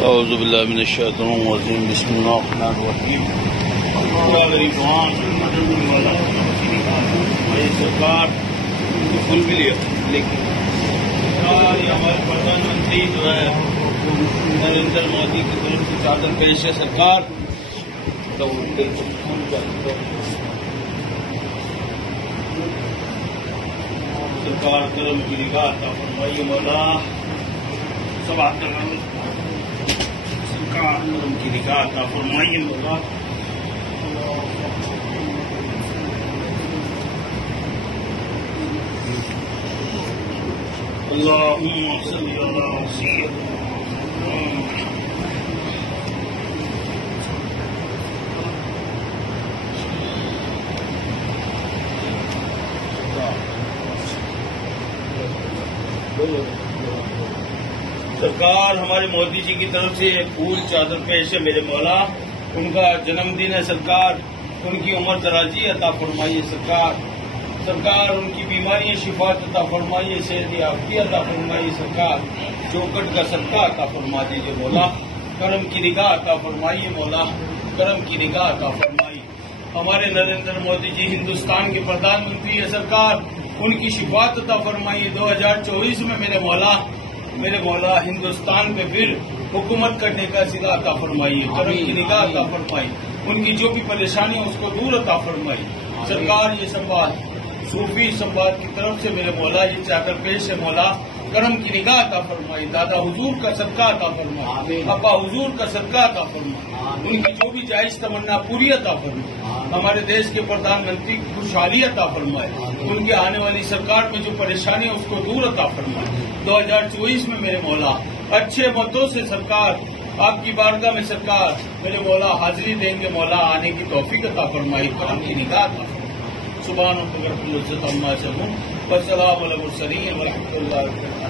اعوذ باللہ من الشیطان الرجیم بسم اللہ الرحمن الرحیم سرکار فل بھی لیا لیکن ہمارے پردھان منتری جو ہے نریندر مودی کی طرف سے چادر پیش ہے سرکار سرکار کرم کی نگاہ عطا فرمائیے مولا سب آتا سرکار کرم کی نگاہ عطا فرمائیے مولا اللهم صل على سيدنا سرکار ہمارے مودی جی کی طرف سے ایک پھول چادر پیش ہے میرے مولا ان کا جنم دن ہے سرکار ان کی عمر درازی عطا فرمائیے سرکار ان کی بیماریاں شفا عطا فرمائیے صحت یافتگی عطا فرمائیے سرکار چوکٹ کا صدقہ عطا فرما دیجیے مولا کرم کی نگاہ عطا فرمائیے مولا کرم کی نگاہ عطا فرمائیے ہمارے نریندر مودی جی ہندوستان کے پردھان منتری ہے سرکار ان کی شفاعت عطا فرمائیے 2024 میں میرے مولا ہندوستان پہ پھر حکومت کرنے کا سلا عطا فرمائیے کرم کی نگاہ عطا فرمائیے ان کی جو بھی پریشانی ہے اس کو دور عطا فرمائیے سرکار یہ سب بات صوفی سماج کی طرف سے میرے مولا یہ چادر پیش ہے مولا کرم کی نگاہ عطا فرمائی دادا حضور کا صدقہ عطا فرمائی ابا حضور کا صدقہ عطا فرمائی ان کی جو بھی جائز تمنا پوری عطا فرمائی ہمارے دیش کے پردھان منتری کی خوشحالی عطا فرمائے ان کے آنے والی سرکار میں جو پریشانی ہے اس کو دور عطا فرمائے 2024 میں میرے مولا اچھے متوں سے سرکار آپ کی بارگاہ میں سرکار میرے مولا حاضری دیں گے مولا آنے کی توفیق عطا فرمائی کرم کی نگاہ عطا فرمائی سبحان اللہ عما یصفون والسلام علی المرسلین ورحمۃ اللہ وبرکاتہ